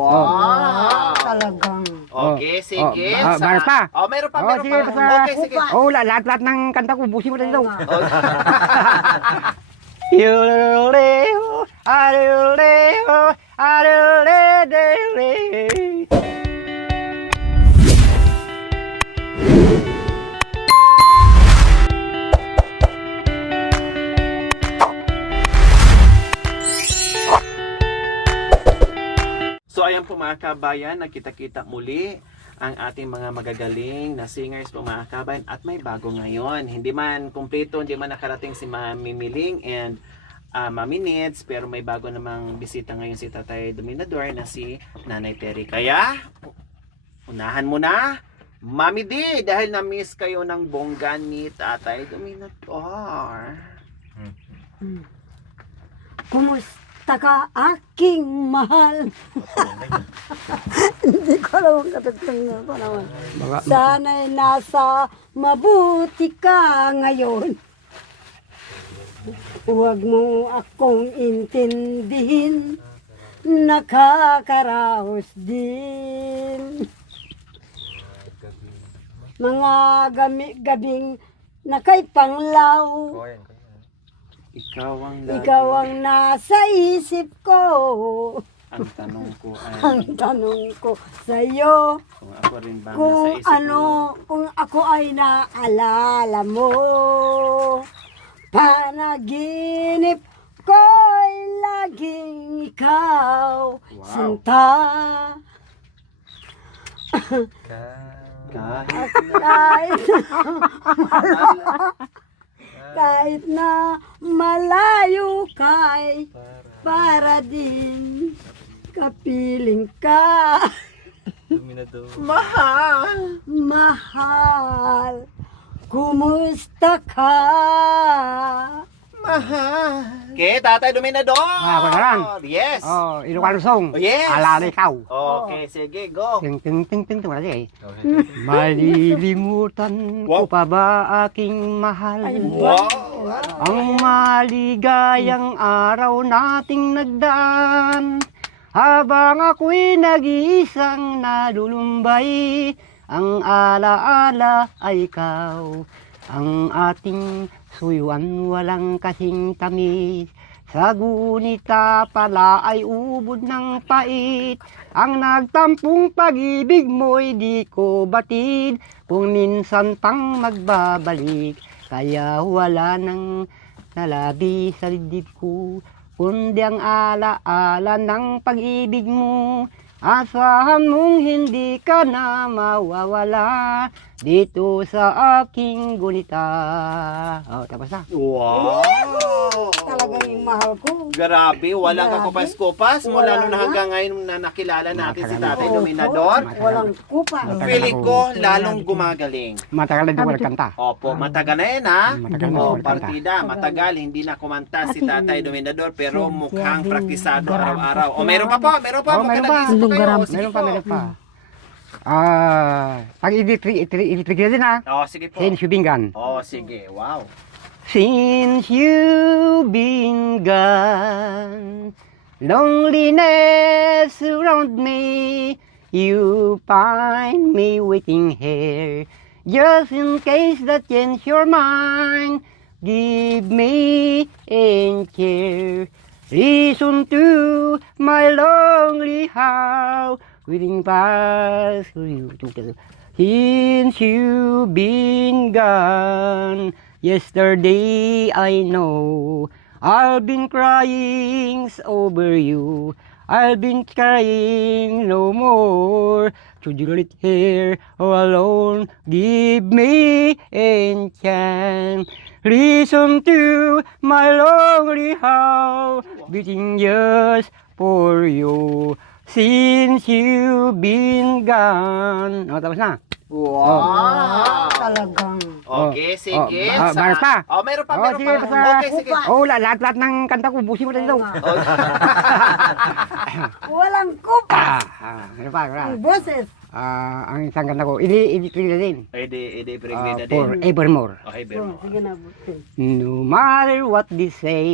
Wow! Talagang. Okay, sige. Meron pa? Meron pa, Oh, meron sige, pa. basta- Okay, sige. Oh, lahat-lahat ng kanta ko, busin mo na dito. So ayan po mga kabayan, nagkita-kita muli ang ating mga magagaling na singers po mga kabayan at may bago ngayon. Hindi man kumpleto, hindi man nakarating si Mami Miling and Mami Neds, pero may bago namang bisita ngayon si Tatay Dominador na si Nanay Terry. Kaya, unahan mo na, Mami D, dahil na-miss kayo ng bongga ni Tatay Dominador. Kumusta ka aking mahal? Hindi ko alam ang katagtang ko naman. Sana'y nasa mabuti ka ngayon. Huwag mo akong intindihin, nakakaraos din. Mga gabing nakay panglaw, Ikaw ang lagi. ikaw ang nasa isip ko. Ang tanong ko ay, Ang tanong ko sa'yo, kung ako rin ba kung nasa isip mo? kung ako ay naalala mo. Panaginip ko'y laging ikaw, Wow. sinta. Kahit Kahit na malayo kay para din kapiling ka. mahal. Mahal, kumusta ka? Mahal. Okay, Tatay Dominador. Ako na lang. Yes. Oh, Ilocano song. Oh, yes. Ala na ikaw. Okay, sige, go. Ting ting ting ting ting wala siya eh. Malilimutan ko Wow. pa ba aking mahal? Wow. Ang maligayang araw nating nagdaan. Habang ako'y nag-iisang nalulumbay, ang alaala ay ikaw. Ang ating suyuan walang kasing tamis. Sa gunita pala ay ubod ng pait. Ang nagtampong pag-ibig mo'y di ko batid. Kung minsan pang magbabalik, kaya wala nang nalabi sa dibdib ko, kundi ang alaala ng pag-ibig mo. Asahan mong hindi ka na mawawala dito sa aking gunita. Oh, tapos na. Wow. Talagang yung mahal ko. Grabe, walang Grabe. kakupas-kupas mula Wala nung na. hanggang ngayon na nakilala natin si Matagal Tatay Oo, Dominador. walang kupa. Feeling ko lalong gumagaling. Matagal na di ko nagkanta. Opo, matagal na yan ha. Matagal na Oh, di ko nagkanta. partida, matagal, hindi na kumanta si Tatay Dominador pero mukhang praktisado araw-araw. O meron pa po, meron pa. Oh, meron pa. Magkanagisip po kayo. O, sige Meron pa, po. meron pa. Pag-ibig na din ha. O, sige po. Since you've been gone. O, sige, wow. Since you've been gone, loneliness surround me. You find me waiting here, just in case that change your mind. Give me a care, listen to my lonely heart, waiting past you. Since you've been gone, yesterday I know I've been crying over you. I've been crying no more. Should you let here all alone? Give me a chance. Listen to my lonely heart, beating just for you. Since you've been gone. Oh, tapos na. Wow. Talagang. Okay, sige. Meron pa? O, meron pa, Oh, meron sige, pa. basta- Okay, sige. Oh, lahat-lahat ng kanta ko, busin mo na dito. Walang kupa. Meron pa, meron pa. Ang boses. Ang isang kanta ko, ili-ili na din. Ede, pregnant na din. Forevermore. Okay, Oh, pero. sige na, buti. No matter what they say,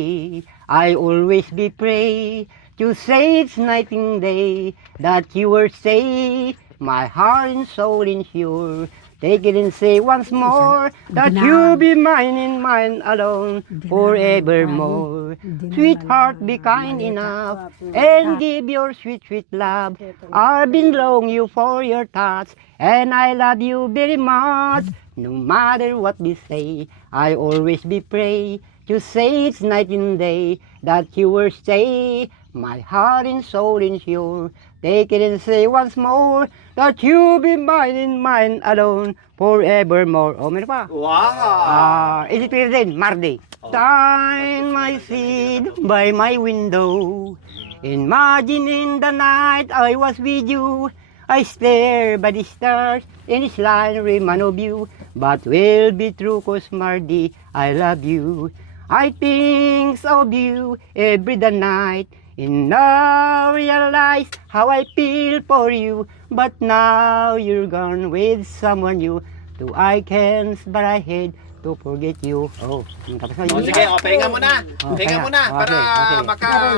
I always be pray to say it's night and day that you were say my heart and soul insure. Take it and say once more that you be mine and mine alone forevermore. Sweetheart, be kind enough and give your sweet, sweet love. I've been long you for your thoughts and I love you very much. No matter what we say, I always be pray to say it's night and day that you will stay. My heart and soul insure. Take it and say once more that you be mine and mine alone forevermore. Oh, meron pa. Wow! Is it clear din? Mardi. Time I sit by my window, imagining the night I was with you. I stare by the stars in this line remind of you, but will be true 'cause Mardi, I love you. I think of you every the night, and now realize how I feel for you. But now you're gone with someone new. Do I can but I hate to forget you. Oh, tapos na Oh, yun. sige, pahinga muna. Oh, Pahinga pahinga. muna para Okay.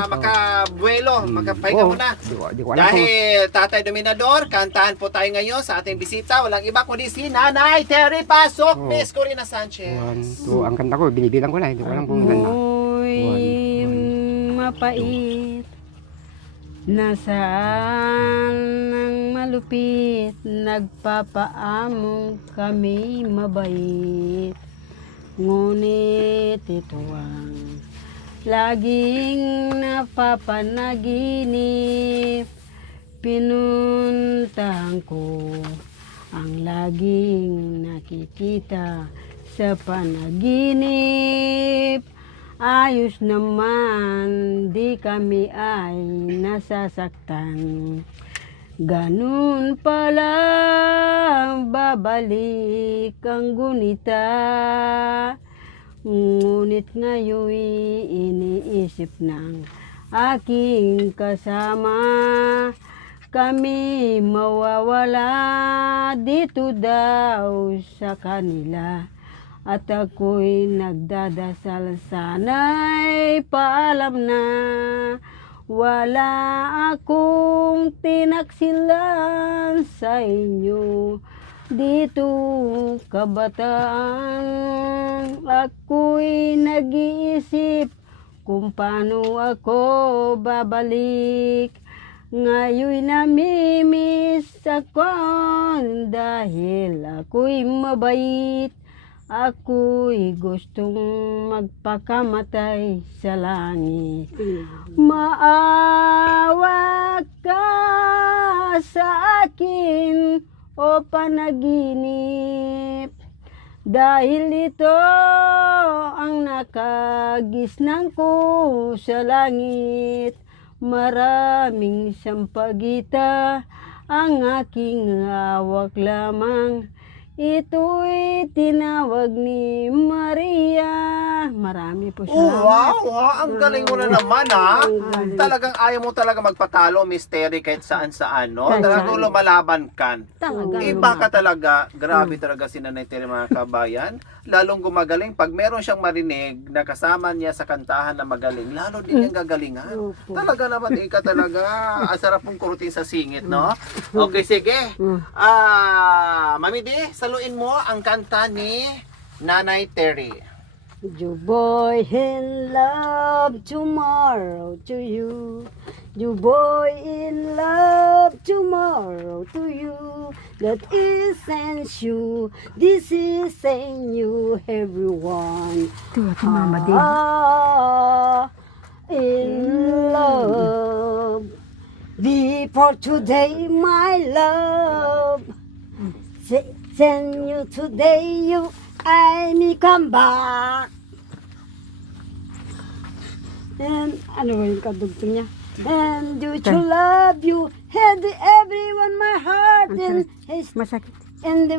makabuelo, makapahinga Oh, muna. di ko alam kung... Dahil Tatay Dominador, kantahan po tayo ngayon sa ating bisita. Walang iba kundi si Nanay Terry Pasok, Oh. Miss Corina Sanchez. 1, 2, ang kanta ko, binibilang ko na, hindi ko alam kung ilan na. Ako'y mapait, nasaan ang malupit, nagpapaamong kami mabait. Ngunit ito ang laging napapanaginip, pinuntahan ko ang laging nakikita sa panaginip. Ayos naman, di kami ay nasasaktan. Ganun pala babalik ang gunita. Ngunit ngayon iniisip ng aking kasama, kami mawawala dito daw sa kanila. At ako'y nagdadasal, sana'y paalam na wala akong tinaksilan sa inyo. Dito kabataan, ako'y nag-iisip kung paano ako babalik. Ngayon namimiss ako dahil ako'y mabait. Ako'y gustong magpakamatay sa langit. Maawa ka sa akin o panaginip, dahil ito ang nakagisnan ko sa langit. Maraming sampagita ang aking hawak lamang. Ito'y tinawag ni Maria. Marami po Oh, salamat. wow! Ang galing mo na naman, ha? Talagang ayaw mo talaga magpatalo, Miss Terry, kahit saan-saan, no? Kahit Talagang saan. lumalaban ka. Talagang Iba ka talaga. Grabe talaga si Nanay Terry, mga kabayan. Lalong gumagaling. Pag meron siyang marinig na kasama niya sa kantahan na magaling, lalo din niyang gagalingan. Opo. Talaga naman, ika talaga. Ang sarap mong kurutin sa singit, no? Okay, sige. Mami Di, saluin mo ang kanta ni Nanay Terry. You boy in love tomorrow to you. You boy in love tomorrow to you. That isn't you. This isn't you, everyone. In love. Before today, my love. Send you today, you I may come back. And ano ba yung kadugtong niya? And you to love you, had everyone my heart and his Masakit. and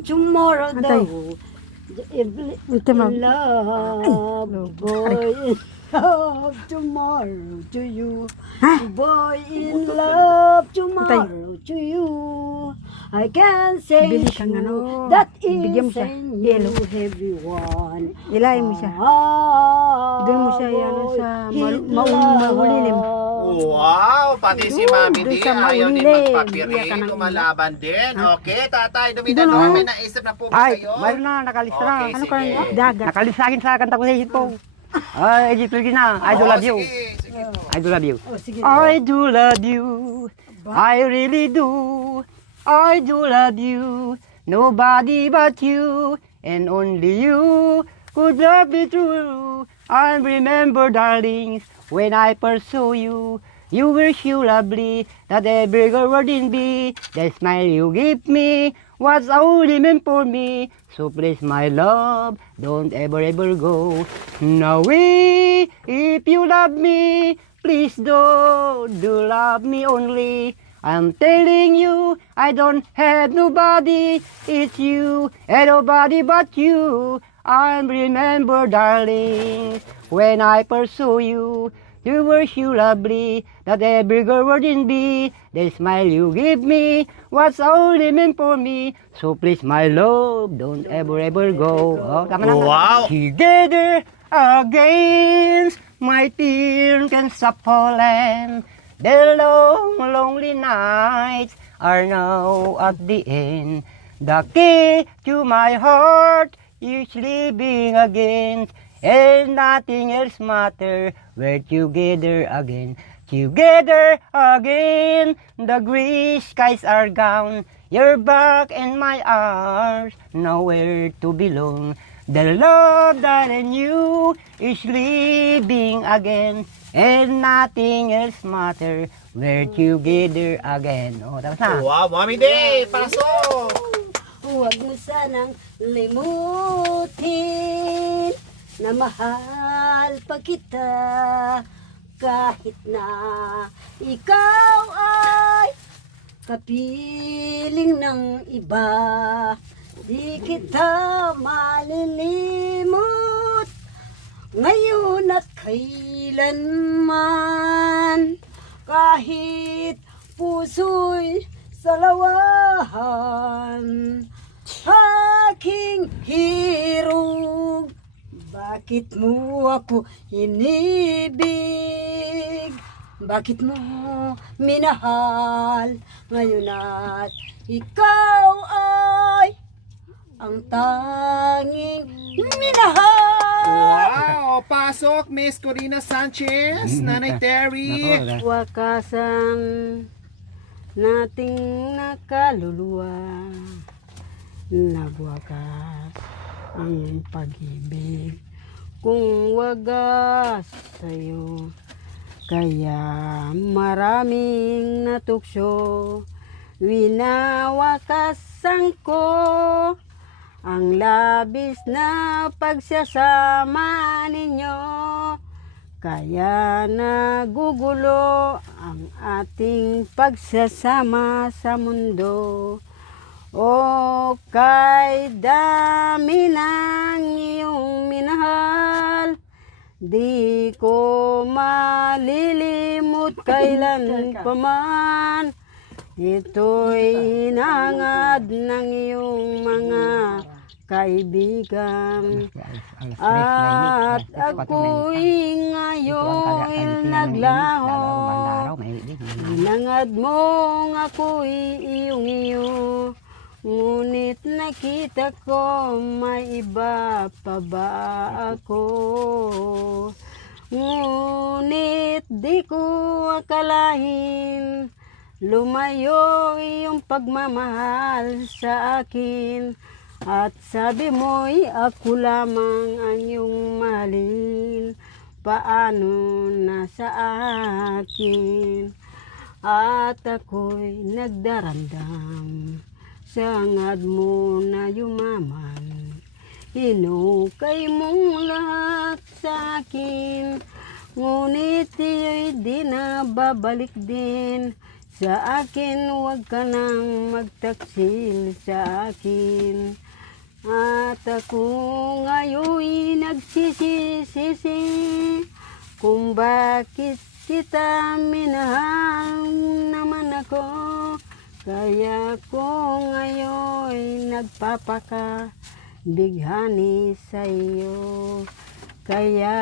tomorrow Antay. though. In Ma'am. love, boy, in love tomorrow to you. Boy, in love tomorrow to you. I can say Bili kang ano, that bigyan mo siya, isn't yelo. you, everyone. Ilayin mo siya. Ah, Doon mo siya yan sa boy, in maulilim. love. Wow, pati si Mami Doon D sa ayaw din maulim. magpapiring, Iyak ka ng lumalaban din. Okay, tatay, Doon, dumi-dumi, oh. may naisip na po ba Ay, kayo? mayroon na, nakalista na. Okay, Ano sige. ka dagat? Nakalis sa akin sa kanta ko sa isip ko. Ay, Egypt na. I do Oo, love you. sige, sige. I do love you. Oh, sige. I do love you. I really do. I do love you. Nobody but you. And only you could love me true. I remember, darlings, when I pursue you. You were so lovely that every girl wouldn't be. The smile you give me was only meant for me. So please, my love, don't ever ever go. Now, if you love me, please do love me only. I'm telling you, I don't have nobody. It's you and nobody but you. I remember, darling, when I pursue you. You were so lovely that every girl wouldn't be. The smile you give me was only meant for me. So please, my love, don't ever ever go. Oh, tama na. Wow. Together against my tears can stop falling. The long, lonely nights are now at the end. The key to my heart is living again. And nothing else matter. We're together again. Together again. The gray skies are gone. You're back in my arms. Nowhere to belong. The love that I knew is living again. And nothing else matter. We're together again. Oh, tapos na. Wow, Mami D, pasok! Huwag mo sanang limutin na mahal pa kita kahit na ikaw ay kapiling ng iba. Di kita malilimot ngayon at kailanman, kahit puso'y salawahan. Aking hirog, bakit mo ako inibig? Bakit mo minahal ngayon at ikaw ay ang tanging minahal? Wow, pasok Miss Corina Sanchez, Nanay Terry. Nako, Wakasan nating nakaluluwa. Nagwakas ang pag-ibig kung wagas sa'yo. Kaya maraming natukso, winawakasan ko ang labis na pagsasama ninyo. Kaya nagugulo ang ating pagsasama sa mundo. O kay dami ng iyong minahal, di ko malilimot kailan paman. Ito'y hinangad ng iyong mga kaibigan. At ako'y ngayon naglaho. Hinangad mong ako'y iyong-iyo. Ngunit nakita ko may iba pa ba ako. Ngunit di ko akalain lumayo iyong pagmamahal sa akin. At sabi mo'y ako lamang ang iyong mahalin. Paano na sa akin? At ako'y nagdarandam sa hangad mo na yumaman. Hinukay mong lahat sa akin, ngunit iyo'y di na babalik din sa akin. Huwag ka nang magtaksil sa akin. At ako ngayon'y nagsisisi kung bakit kita minahal naman ako. Kaya ko ngayon nagpapaka bighani sa iyo. Kaya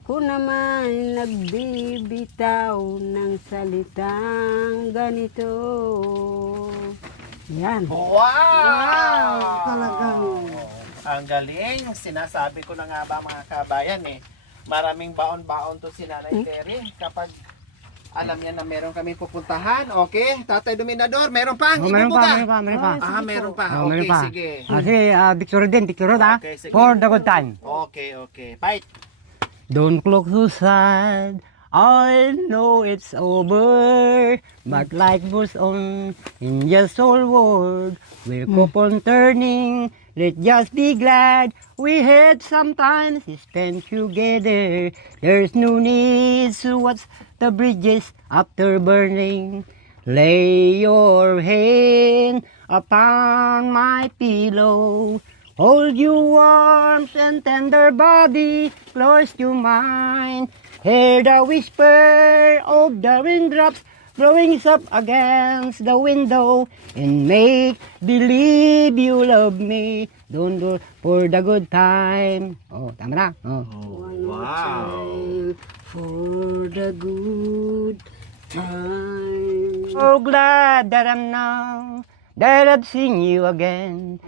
ako naman nagbibitaw ng salitang ganito. Yan. Wow! Talagang. Ang galing. Sinasabi ko na nga ba mga kabayan eh. Maraming baon-baon to si Nanay Terry kapag alam niya na meron kami pupuntahan. Okay, Tatay Dominador, meron pang Meron pa, ibubuga. meron pa, meron pa. Meron pa. Oh, meron Okay, pa. sige. Kasi Victory din, Victory ha. Okay, sige. For the good time. Okay. Fight. Don't look so sad. I know it's over, but life goes on in this whole world. We'll keep on turning. Let's just be glad we had some time spent together. There's no need to watch the bridges after burning. Lay your hand upon my pillow. Hold your warm and tender body close to mine. Hear the whisper of the raindrops blowing up against the window, and make believe you love me. Don't do for the good time. Oh, tama na. Oh. Wow. For the good time. So glad that I'm now that I've seen you again.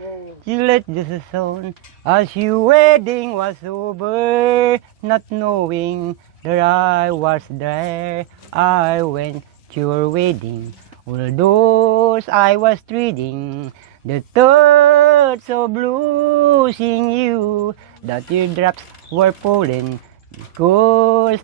You let this on as your wedding was over, not knowing that I was there. I went to your wedding, all those I was treating. The thoughts of losing you, the teardrops were falling because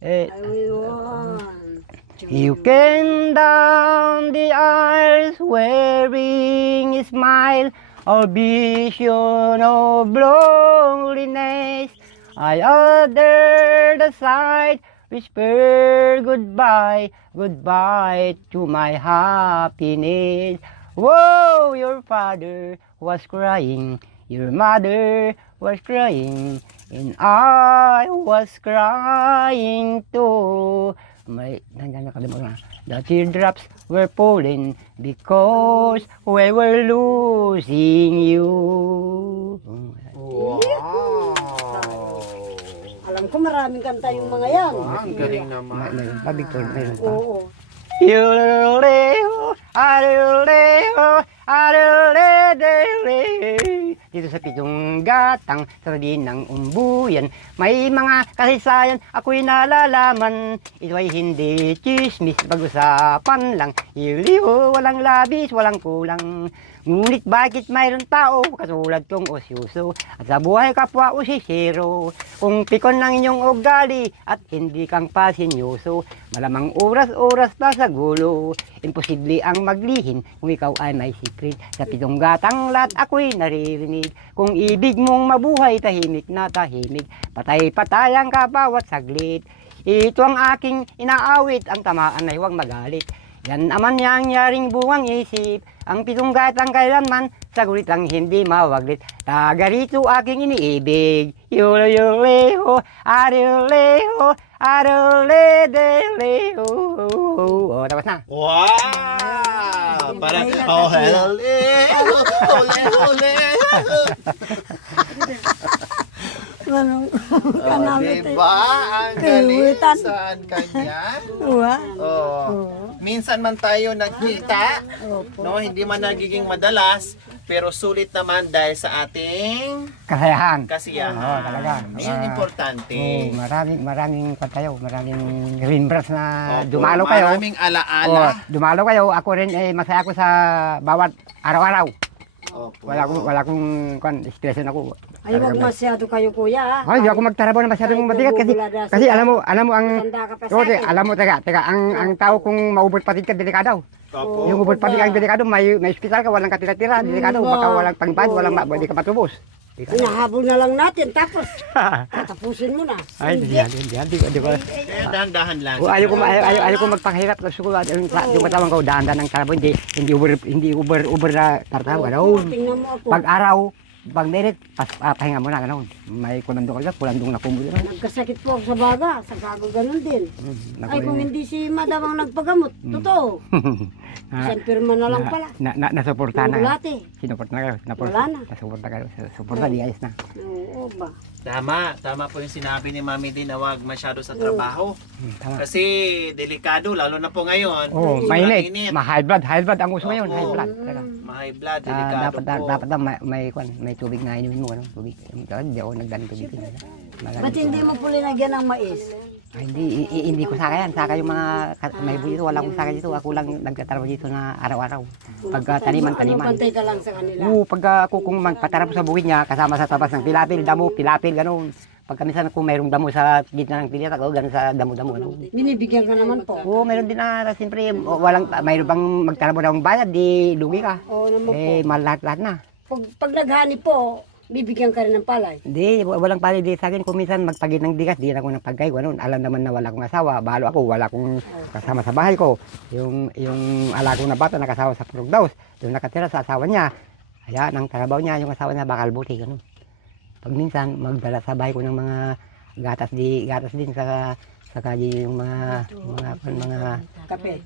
I will want you came down the aisles wearing a smile, a vision of loneliness. I uttered a sigh, whispered goodbye, goodbye to my happiness. Whoa, your father was crying, your mother was crying, and I was crying too. The teardrops were falling because we were losing you. Wow. Alam ko maraming kanta yung mga yan. Ang galing naman. Mayroon pa, Victor, mayroon pa. Oo. Dito sa pitong gatang, sa din ng umbuyan, may mga kasaysayan ako'y nalalaman. Ito ay hindi chismis, pag-usapan lang. Iliho, walang labis, walang kulang. Ngunit bakit mayroon tao katulad kong osyoso at sa buhay kapwa usisero? Kung pikon ng inyong ugali at hindi kang pasinyoso, malamang oras-oras pa sa gulo. Imposible ang maglihin kung ikaw ay may secret. Sa pitong gatang lahat ako'y naririnig. Kung ibig mong mabuhay, tahimik na tahimik. Patay-patay ang kabawat saglit. Ito ang aking inaawit, ang tamaan ay huwag magalit. Yan naman yang nyaring buwang isip. Ang pitong gatang kailanman, sagulit ang hindi mawaglit. Taga rito aking iniibig. Yuleho, aruleho, aruledeleho. Oh, tapos na. Wow! Para, oh, hole. Anong Oh, kanamit eh. diba? Ang galing. Kiwitan. Saan kanya? Uwa. Oh. Minsan man tayo nagkita, no, hindi man nagiging madalas, pero sulit naman dahil sa ating Kasayahan. kasiyahan. Oo, talaga. Yan importante. Oh, maraming katayo, maraming Rembrandts na Opo, dumalo kayo. Maraming Oh, alaala. dumalo kayo. Ako rin masaya ako sa bawat araw-araw. Opo. Wala akong stressin ako. Ay, wag masyado kayo, kuya. ha? Ay, di ako magtarabaw na masyadong matigas kasi alam mo ang Matanda ka pa sa Rote, akin. alam mo teka, ang tao kung maubot patid ka delikado. Opo. Yung ubot patid ang delikado, may hospital ka, walang katira-tira, delikado, baka walang pangpad, hindi ka matubos. Hinahabol na lang natin, tapos tapusin mo na. Ay, di ba? Kaya dahan-dahan lang. Ayaw ko magpakahirap kasi ko yung katawan ko dahan-dahan ng trabaho, hindi uber na tartaw ka daw. Tingnan mo ako. Pag araw, pag merit, pahinga muna, gano'n. May kulandong ka kulandong na pumulo. Nagkasakit po ako sa baga, sa gago ganun din. Ay, kung hindi si madam ang nagpagamot, totoo. Isang pirma na lang pala. Nasuportahan na. Bulate. Sinuport na kayo. Wala na. Nasuporta kayo. Suporta, di ayos na. Oo ba? Tama po yung sinabi ni Mami din na wag masyado sa trabaho. Tama. Kasi delikado, lalo na po ngayon. Oo, sobrang mainit. init. High blood ang uso ngayon. Oo. High blood. Talaga. High blood, delikado Dapat po. dapat may tubig na inumin mo, ano? Tubig. Hindi ako nagdaling tubig. Ba't hindi mo po linagyan ng mais? Ay, hindi ko saka yan. Saka yung mga may dito, wala akong saka dito. Ako lang nagtatrabaho dito na araw-araw. Pagka taniman. Pantay ka lang sa kanila. Oo, pagka ako kung magpatarap sa buwid niya, kasama sa tabas ng pilapil, damo, pilapil, gano'n. Pagka minsan kung mayroong damo sa gitna ng pilita, gano'n sa damo-damo. Ano. Binibigyan ka naman po. Oo, mayroon din na, siyempre, mayroon bang magtarabo ng bayad, di lugi ka. Oo naman po. Eh, lahat na. Pag naghani po, bibigyan ka rin ng palay. Hindi, walang pali di sa akin. Kung minsan magpagid ng dikas, di na ako nagpagay. Ganun. Alam naman na wala akong asawa. Balo ako, wala akong kasama sa bahay ko. Yung alago na bata nakasama sa Purugdaus. Yung nakatira sa asawa niya. Kaya, ang trabaho niya, yung asawa niya, bakal buti. Ganun. Pag minsan, magdala sa bahay ko ng mga gatas din sa yung mga Kape.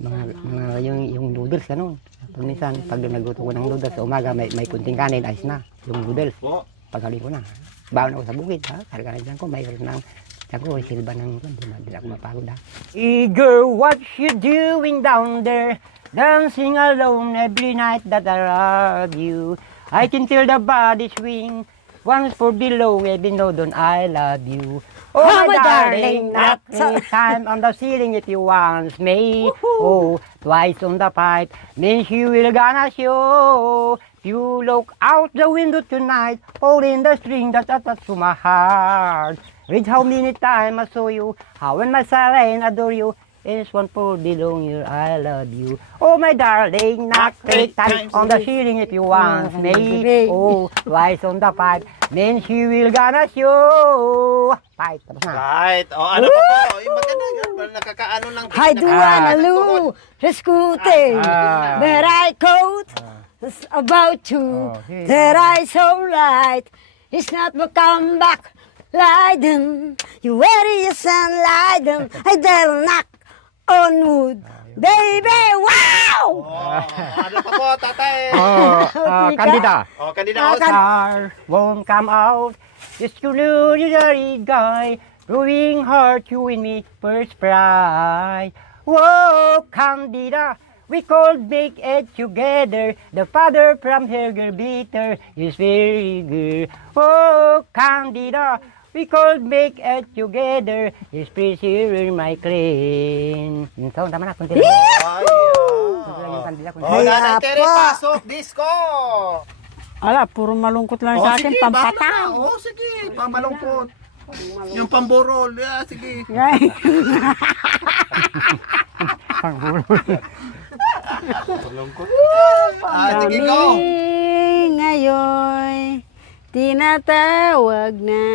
yung noodles, ganun. Pag minsan, pag nagluto ko ng noodles sa umaga, may kunting kanin, ayos na. Yung noodles. Po. Pagaling ko na. Baon ako sa bukid, ha? Karga na dyan ko, mayroon ng, sabi ko, silba ng, hindi ako mapagod, ha? Hey girl, what you doing down there? Dancing alone every night that I love you. I can feel the body swing. Once for below, even though don't I love you. Oh, my darling, knock me time on the ceiling if you want me. Oh, twice on the pipe, means you will gonna show. You look out the window tonight, holding the string that attached to my heart. Read how many times I saw you, how when my silent adore you. It's one for below you, I love you. Oh my darling, knock 3 times on the ceiling if you want me. Oh, twice on the pipe, means you will gonna show. Pipe, tapos na. Right. O, ano pa po? Maganda yan. Nakakaano lang. Hi, Duana Lu, Rescute, that I quote about you, that I so right. It's not but come back, Leiden. You wear your sun, Leiden. I dare knock on wood. Baby, wow! Ano pa po, tatay? Kandida. O, kanina ako. Star won't come out. Just you know the guy, growing heart, you and me first pride. Whoa, Candida, we could make it together. The father from Helger Bitter is very good. Whoa, Candida, we could make it together. Is preserve my clean. So, tama na, kunti lang. Yung Candida, kunti O, lang. Nanay Tere, pasok, disco! Ala, puro malungkot lang sa akin, pampatang. O, sige, pamalungkot. Yung pamborol, sige. Right. Sige, go! Kami ngayon tinatawag na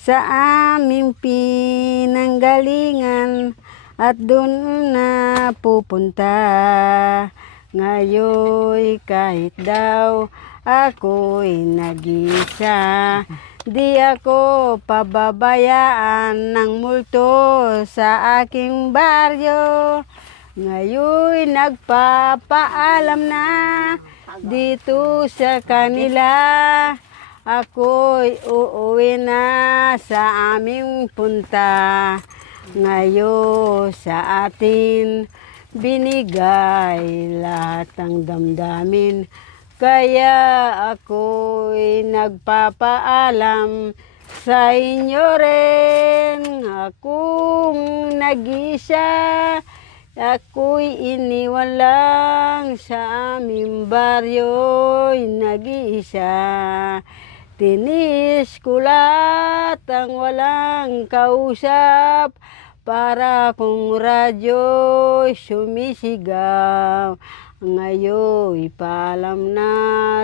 sa aming pinanggalingan at doon na pupunta. Ngayon kahit daw ako'y nag-isa, di ako pababayaan ng multo sa aking baryo. Ngayon nagpapaalam na dito sa kanila, ako'y uuwi na sa aming punta. Ngayon sa atin binigay lahat ng damdamin, kaya ako'y nagpapaalam sa inyo rin. Akong nag-isa, ako'y iniwan lang sa aming baryo'y nag-iisa. Tinis ko lahat ang walang kausap, para kung radyo'y sumisigaw. Ngayon paalam na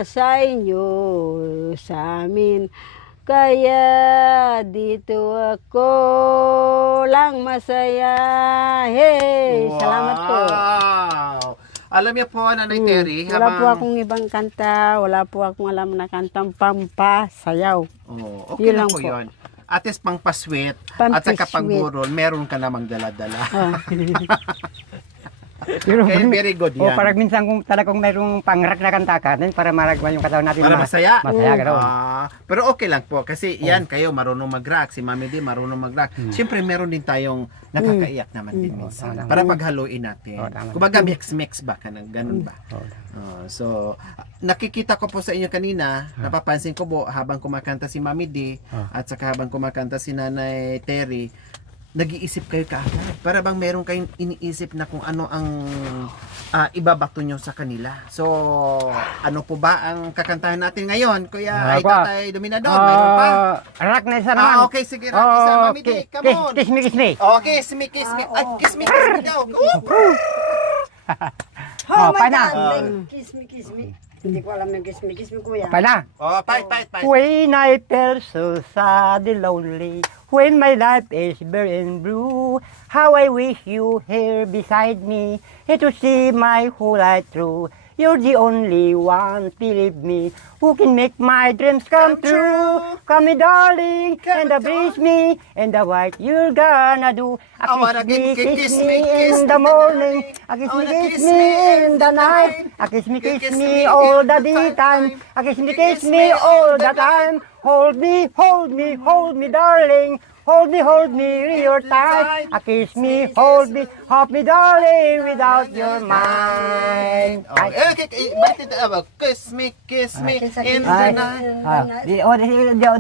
sa inyo, sa amin. Kaya dito ako lang masaya. Hey, salamat po. Wow! Alam niyo po, Nanay Terry, Wala po akong ibang kanta, wala po akong alam na kantang pampasayaw. Oh, okay Yun lang lang po po. yun. At least pang paswit at saka Pampasweet. pang burol, meron ka namang dala-dala. Ah. Pero, Okay, very good o yan. parang minsan kung talagang mayroong pangrack na kanta ka, then para maragman yung katawan natin. Para masaya. Masaya ka daw. Pero okay lang po kasi yan kayo marunong mag-rock, si Mami D marunong mag-rock. Siyempre meron din tayong nakakaiyak naman din minsan. tama. Para paghaluin natin. Tama. Kumbaga mix ba ka ng ganun ba? So nakikita ko po sa inyo kanina, napapansin ko po habang kumakanta si Mami D at saka habang kumakanta si Nanay Terry, nag-iisip kayo kaagad. Para bang meron kayong iniisip na kung ano ang ibabato nyo sa kanila. So, ano po ba ang kakantahan natin ngayon? Kuya, ay Ako, Tatay Dominador, mayroon pa? Rock na isa naman. Okay, sige, rock isa. Mami D, come on. Kiss me, kiss me. Oh, kiss me, kiss me. Ay, kiss me daw. Oh, my pa na. darling, kiss me. Hindi ko alam yung kiss me, kuya. Pa na. Oh, fight. When I feel so sad and lonely, when my life is bare and blue, how I wish you here beside me, here to see my whole life through. You're the only one, believe me, who can make my dreams come true. Come me, darling, and embrace me, and what you're gonna do. I wanna Kiss me in the morning, kiss me in the night, kiss me all the daytime, kiss me all the time. Hold me, darling. Hold me real tight. Kiss me, hold me, darling, without your mind. Oh, bakit kiss me in the night.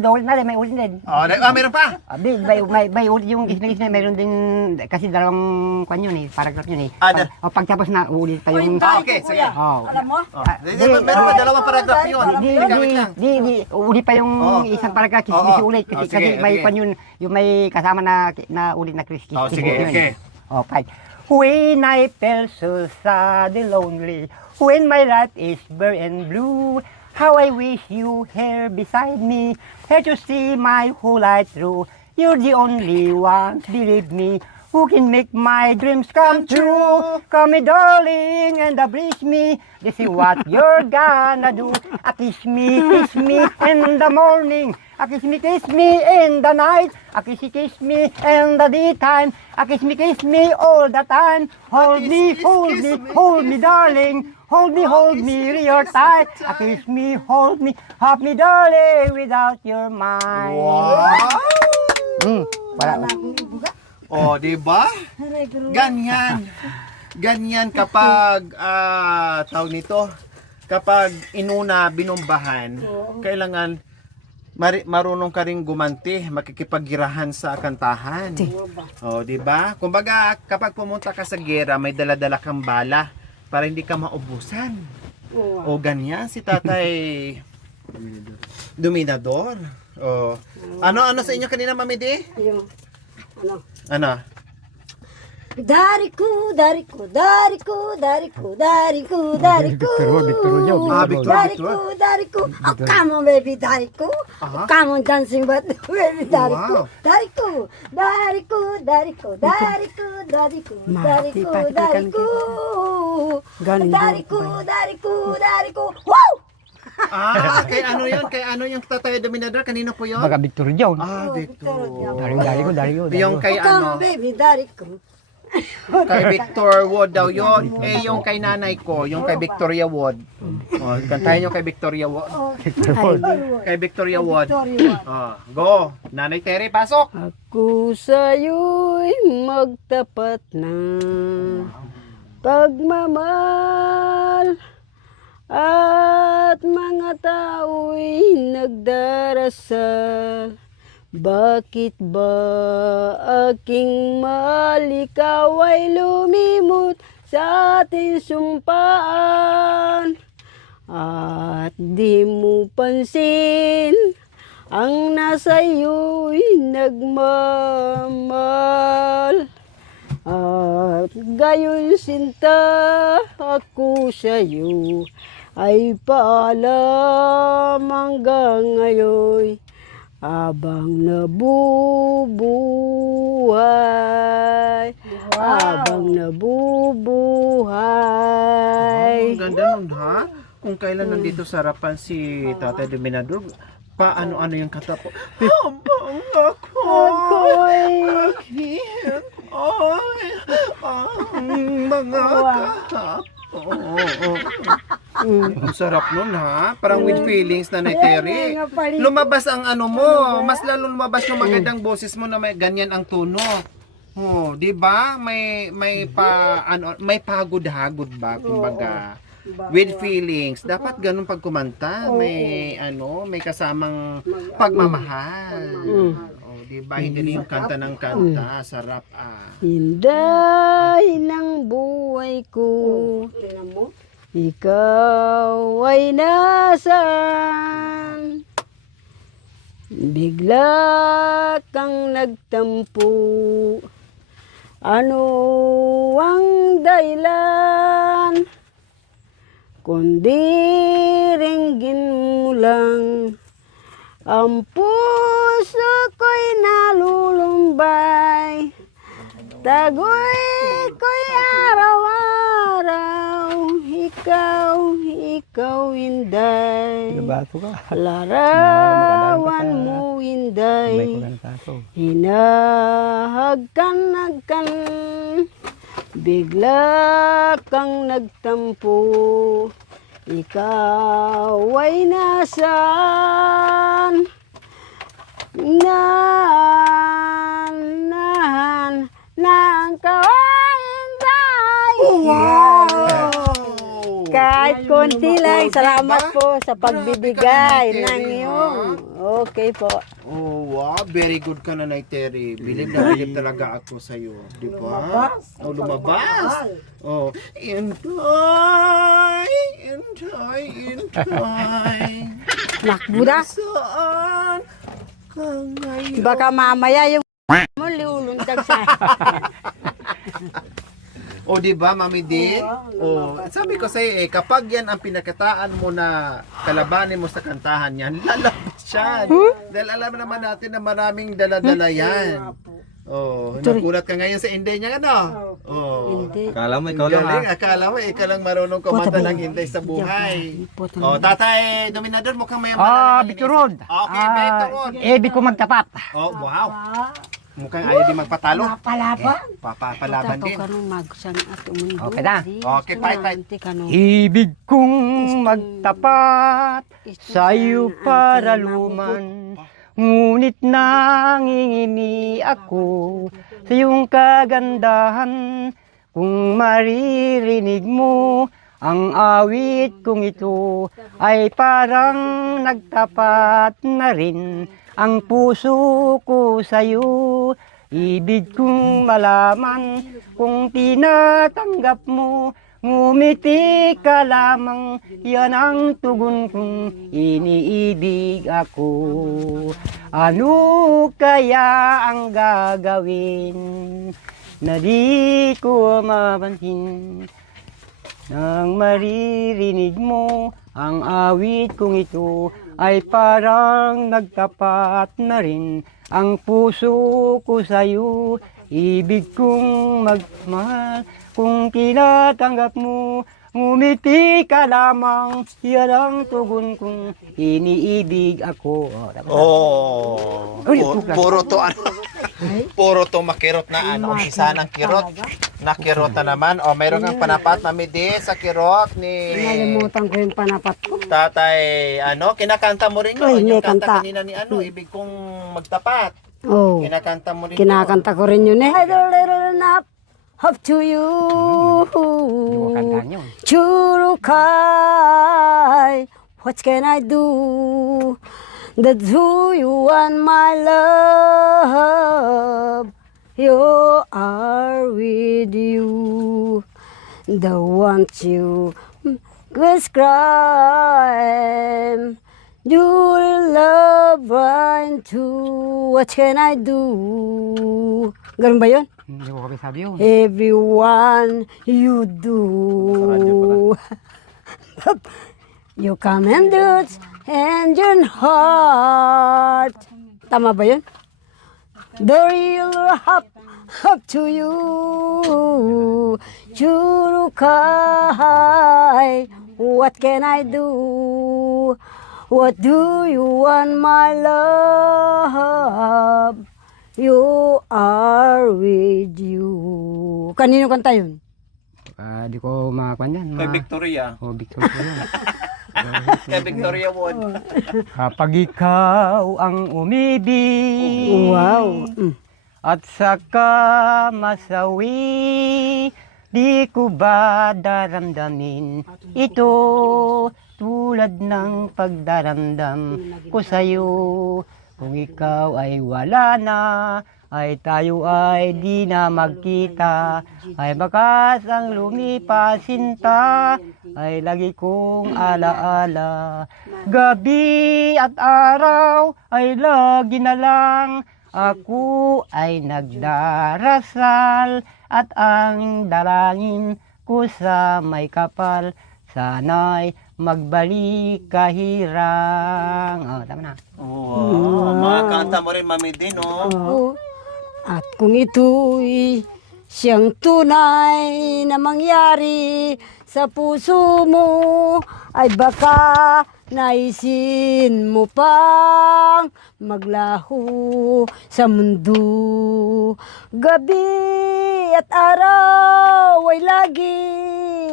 Ulit na, may ulit din. Oh, meron pa? May ulit yung kiss me, mayroon din, kasi dalawang kwan yun eh, paragraph yun eh. Pagtapos na, ulit pa yung... Okay, sige. Oh. Alam mo? Meron pa dalawang paragraph yun. Wait lang. Uli pa yung isang paragraph, kiss ulit, kasi sige, may sige. kwan yun, yung may kasama na ulit na kiss. Oh, sige, okay. Okay. When I feel so sad and lonely, when my life is bare and blue, how I wish you here beside me, here to see my whole life through. You're the only one, believe me, who can make my dreams come true. Come me, darling, and embrace me. This is what you're gonna do. Kiss me in the morning. Kiss me in the night. Kiss me in the daytime. Kiss me all the time. Hold me, darling. Hold me real tight. Kiss me, hold me, darling, without your mind. Wow! Wala. Oh, di ba? Ganyan kapag tawag nito, kapag inuna binombahan, kailangan marunong ka ring gumanti, makikipaggirahan sa kantahan. Oh, di ba? Kumbaga, kapag pumunta ka sa gera, may dala-dala kang bala para hindi ka maubusan. O ganyan si Tatay Dominador. Oh. Ano sa inyo kanina, Mami D? Yung, Ano? Dariku. Dariku. Oh, come on, baby, Dariku. Come on, dancing, but baby, Dariku. Wow. Dariku. Mati, patikan Galing Dariku. Wow! Kay ano yung Tatay Dominador? Kanino po yun? Baga Victor John. Victor. Dario. Yung kay Come on, ano? baby, Dariku. Kay Victor Wood daw yun. Yung kay nanay ko, yung kay Victoria Wood. Oh, kantahin nyo kay Victoria Wood. Kay Victoria Wood. Go! Nanay Terry, pasok! Ako sa'yo'y magtapat ng pagmamahal at mga tao'y nagdarasal. Bakit ba aking mahal, ikaw ay lumimot sa ating sumpaan? At di mo pansin ang nasa iyo'y nagmamahal. At gayon sinta ako sa'yo ay paalam hanggang ngayon. Abang nabubuhay, abang nabubuhay. maganda nun, ha? Kung kailan nandito sa harapan si Tatay Dominador, paano-ano yung katapo. Habang ako'y ang mga kahapon. Ang sarap nun, ha? Parang with feelings na Terry. Lumabas ang ano mo, mas lalo lumabas yung magandang boses mo na may ganyan ang tono. Oh, 'di ba? May pagod-hagod ba kumbaga. With feelings. Dapat ganun pag kumanta, may kasamang pagmamahal. Oh, 'di ba? Hindi lang yung kanta ng kanta, sarap ah. Hinday ng buhay ko, ikaw ay nasan? Bigla kang nagtampo, ano ang dahilan? Kundi ringgin mo lang, ang puso ko'y nalulumbay. Tagoy ko'y araw-araw, ikaw Inday. Larawan mo Inday, hinahagkan, bigla kang nagtampo, ikaw ay nasan? Nang kawain tayo. Kahit konti lang, salamat po sa pagbibigay ng iyong. Okay po. Oh, wow. Very good ka na, Terry. Bilib na bilib talaga ako sa'yo. Di ba? Oh, lumabas. Oh, intay. Nakbuda. Saan ka ngayon? Baka mamaya yung mo liulundag sa O, di ba, Mami D? O, sabi ko sa'yo kapag yan ang pinakataan mo na kalabanin mo sa kantahan yan, lalabas yan. Dahil alam naman natin na maraming dala-dala yan. Oh, nagulat ka ngayon sa Inday niya, ano? Oh. Hindi. Akala mo ikaw lang Galing, akala mo, ikaw lang marunong kumanta ng Inday sa buhay. Oh, Tatay Dominador, mukhang may Biturod. Okay, Biturod. Ibig ko magtapat. Oh, wow. Mukhang ayaw din magpatalo. Papalaban. Papapalaban din. Okay na. Okay, fight. Ibig kong magtapat sa'yo para luman, ngunit nangingimi ako sa iyong kagandahan. Kung maririnig mo ang awit kong ito, ay parang nagtapat na rin ang puso ko sa'yo. Ibig kong malaman kung tinatanggap mo, ngumiti ka lamang, yan ang tugon kong iniibig ako. Ano kaya ang gagawin na di ko mapansin? Nang maririnig mo ang awit kong ito, ay parang nagtapat na rin ang puso ko sa'yo. Ibig kong magmahal kung tinatanggap mo, ngumiti ka lamang, yan ang tugon kong iniibig ako. Puro to ano. Puro to makirot na ano. Isa ng kirot. Nakirot na naman. O, mayroon kang panapat, Mami D, sa kirot ni Nalimutan ko yung panapat ko. Tatay, kinakanta mo rin Ay, yun. Yung may kanta kanta. kanina ni ibig kong magtapat. Oh, Kinakanta mo rin kinakanta ko rin yun eh. I don't little enough up to you. Churukai, what can I do? That's who you want, my love. You are with you. The one you prescribe. You love right too. What can I do? Ganun ba yun? Hindi ko kabisabi yun. Everyone you do. You come and do it and your heart. Tama ba yun? The real up to you. Churukai, what can I do? What do you want, my love? You are with you. Kanino kanta yun? Di ko makakuan yan. Kay Victoria. Oh, Victoria yun. Kay Victoria Wood. Kapag ikaw ang umibig Wow. at saka masawi, di ko ba daramdamin ito tulad ng pagdaramdam ko sa'yo. Kung ikaw ay wala na, ay tayo ay di na magkita, ay bakas ang lumipas sinta, ay lagi kong alaala. Gabi at araw ay lagi na lang, ako ay nagdarasal at ang dalangin ko sa may kapal, sana'y magbalik kahirang. Oh, tama na. Oh, mga kanta mo rin, Mami Din, oh. Oh. At kung ito'y siyang tunay na mangyari sa puso mo, ay baka naisin mo pang maglaho sa mundo. Gabi at araw ay lagi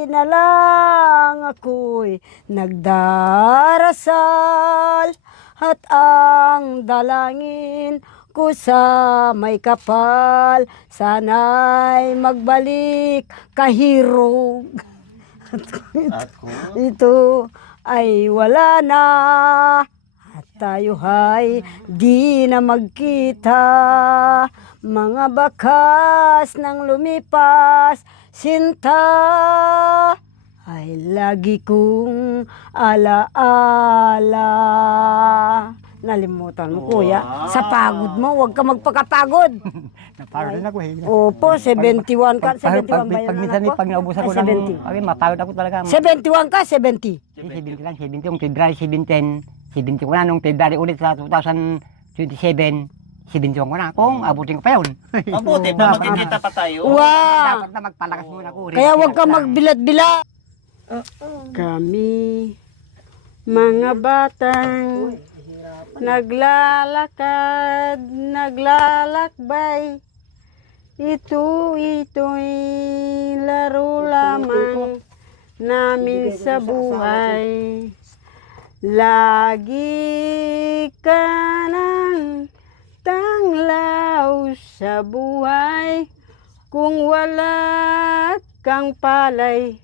na lang ako'y nagdarasal at ang dalangin ko sa may kapal, sana'y magbalik kahirog. Ako. Ito ay wala na at tayo ay di na magkita. Mga bakas ng lumipas sinta ay lagi kong alaala. Nalimutan mo, kuya. Sa pagod mo, huwag ka magpakapagod. Napagod na ako eh. Opo, 71 ka. 71 ba Pag yun, minsan anak ko? pag naubusan ko Ay, ng... Ay, mapagod ako talaga. 71 ka, 70. 70 lang, 70 yung February 17. 70 ko na nung February ulit sa 2027. 70 ko na. Kung abutin ko pa yun. Mabuti pa, magkikita pa tayo. Wow! Dapat na magpalakas muna ako. Kaya huwag ka magbilat-bilat. Kami, mga batang naglalakad, naglalakbay. Ito'y laro lamang namin sa buhay. Lagi ka ng tanglaw sa buhay. Kung wala kang palay,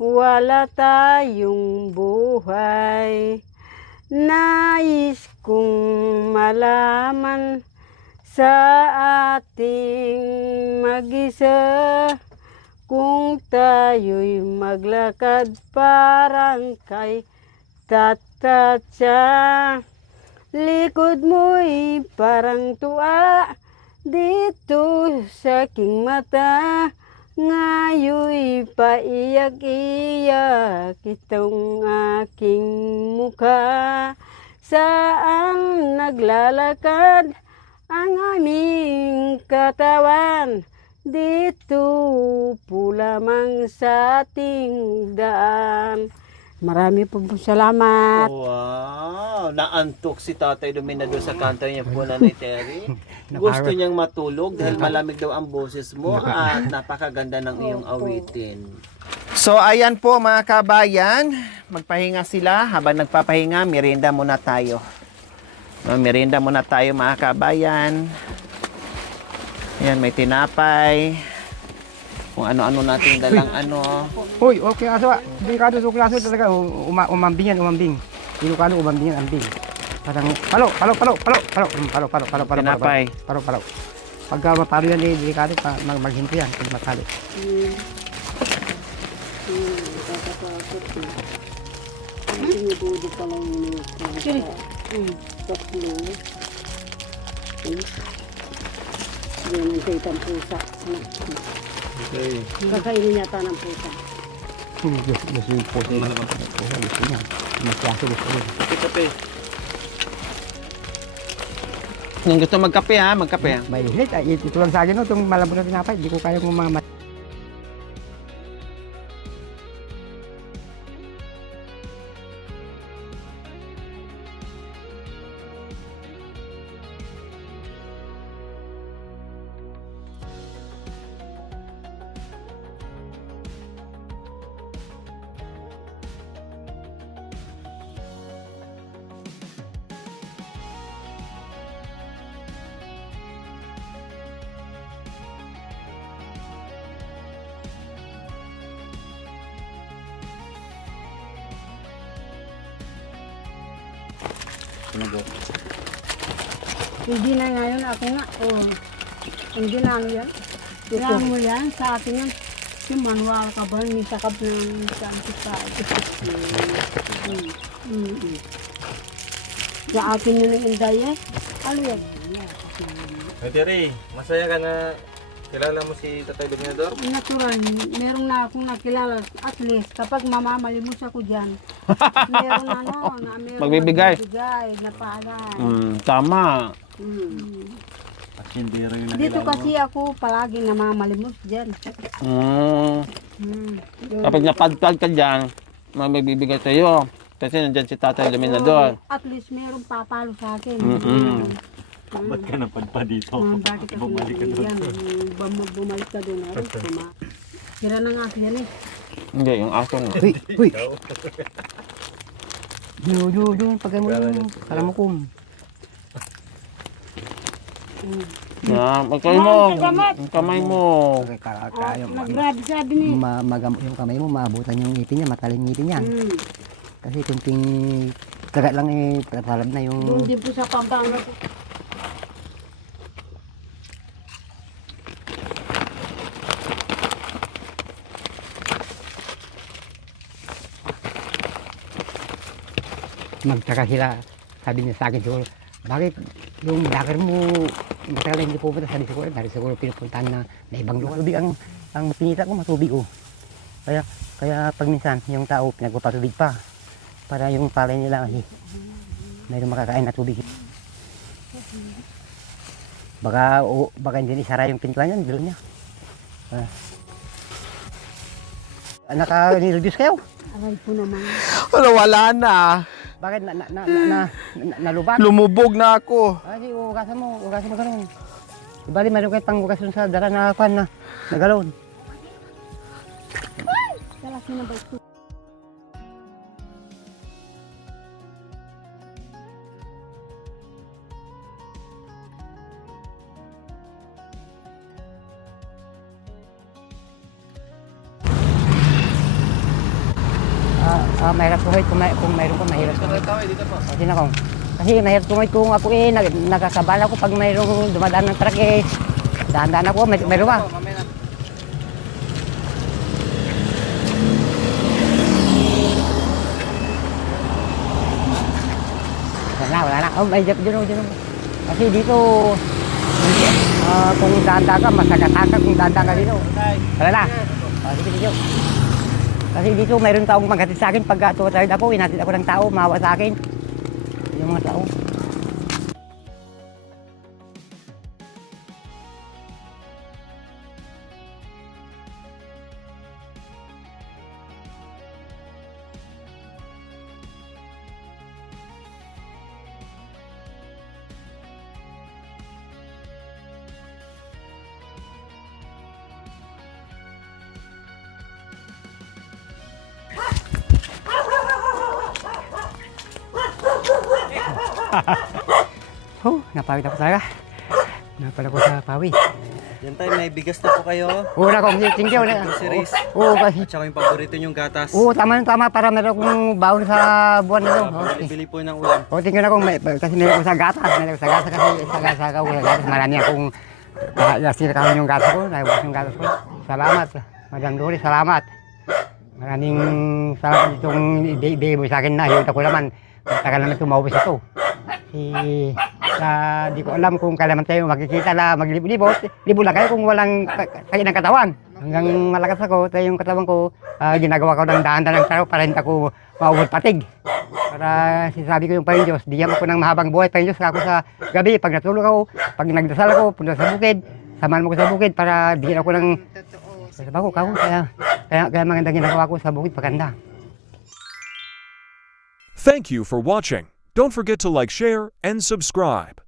wala tayong buhay. Nais kong malaman sa ating mag-isa, kung tayo'y maglakad parang kay Tatatsa. Likod mo'y parang tuwa dito sa aking mata. Ngayoy paiyak-iyak itong aking mukha. Saan naglalakad ang aming katawan? Dito po lamang sa ating daan. Marami po salamat. Wow! Naantok si Tatay Dominador sa kanta niya po, Nanay Terry. Gusto niyang matulog dahil malamig daw ang boses mo at napakaganda ng iyong awitin. So ayan po mga kabayan, magpahinga sila. Habang nagpapahinga, merienda muna tayo. Merienda muna tayo mga kabayan. Ayan, may tinapay. Kung ano-ano nating dalang ano. Uy, okay aso. Delikado sa klaso talaga. Umambing yan, umambing. Delikado, umambing yan, ambing. Parang palo. Tinapay. Palo. Pagka mapalo yan, delikado pa maghinto yan pag mapalo. Yan ang titang pusa. Okay. Kakainin yata ng pusa. Gusto yung puso. Gusto niya. Gusto niya. Ito pe. Yung gusto magkape ha, magkape. Mainit. Ay, ito lang sa akin, no, itong malambot na tinapay. Hindi ko kaya kung mga Hindi na ngayon ako nga. Oh. Hindi na yan. Kailangan mo yan sa akin yan. Si manual ka ba? May sakap ng sa Sa akin yun ang inday eh. Ano yan? Terry, masaya ka na kilala mo si Tatay Dominador? Natural, meron na akong nakilala. At least, kapag mamamalimos ako dyan, meron na meron Magbibigay. na paalam. Tama. At hindi rin yung Dito kasi ako palagi namamalimos dyan. Kapag napadpad ka dyan, magbibigay sa'yo. Kasi nandyan si Tatay Dominador. At least meron papalo sa akin. Ba't ka napadpa dito? Bakit ako bumalik ka doon? Bumalik ka doon. Sira ng aso yan eh. Hindi, yung aso na. Uy! Yun, pagay mo yung kalamukom. Magkay mo. Ang kamay mo. Naggrabe-sabi niya. Yung kamay mo, maabutan yung ngipin niya, mataling ngipin niya. Kasi kunting kagat lang eh, tatalab na yung... Doon din po sa Pampanga. Magtaka sila, sabi niya sa akin siguro, bakit yung dakar mo matagal na hindi pupunta, sabi siguro, dahil siguro pinupuntahan na ibang lugar. Tubig ang pinita ko, matubig oh. Kaya pag minsan yung tao pinagpapatubig pa para yung palay nila mayroong makakain na tubig. Baka hindi isara yung pintuan yan, bilog niya. Naka-reduce kayo? Aray po naman. Wala na. Bakit nalubak? Lumubog na ako. Kasi ugasan mo ganun. Ibali meron kayo pang ugas sa dara na kwan na galon. Lalaki na ba ito? Mahirap kumahit kung mayroon ko mahirap kumahit. Kasi na kung kasi mahirap kumahit kung ako nakakabala ko pag mayroong dumadaan ng truck dahan-dahan ako mayroon ba? Wala na. Oh, may dyan. Kasi dito kung dahan-dahan ka masakataka kung dahan-dahan ka dito. Wala na. Sige. Kasi dito mayroon taong maghatid sa akin pag tuwatawid ako, inatid ako ng tao, mahawa sa akin. Yung mga tao. Napawid ako talaga. Napala ko sa pawis. Yan tayo, may bigas na po kayo. Oo na kong thank you. Groceries. Oo kasi. At saka yung paborito nyong gatas. Oo, tama para meron akong baon sa buwan na to. Okay. Bili po ng ulam. Oo, thank you na kong kasi meron ko sa gatas. Meron ko sa gatas kasi sa gatas. Marami akong sirakawan yung gatas ko. Naibos yung gatas ko. Salamat. Madam Dory, salamat. Maraming salamat itong ibigay mo sa akin na. Hiyot ako naman. Matagal naman tumawis ito. Di ko alam kung kailan tayo magkikita na maglibot. Libo lang kayo kung walang kain ng katawan. Hanggang malakas ako, tayo yung katawan ko, ginagawa ko ng daan-daan ng tao para hindi ako maubod patig. Para sinasabi ko yung Panginoon Diyos, bigyan mo ko ng mahabang buhay, Panginoon Diyos, ako sa gabi, pag natulog ako, pag nagdasal ako, punta sa bukid, samahan mo ko sa bukid para bigyan ako ng trabaho, kaya magandang ginagawa ko sa bukid, paganda. Thank you for watching. Don't forget to like, share, and subscribe.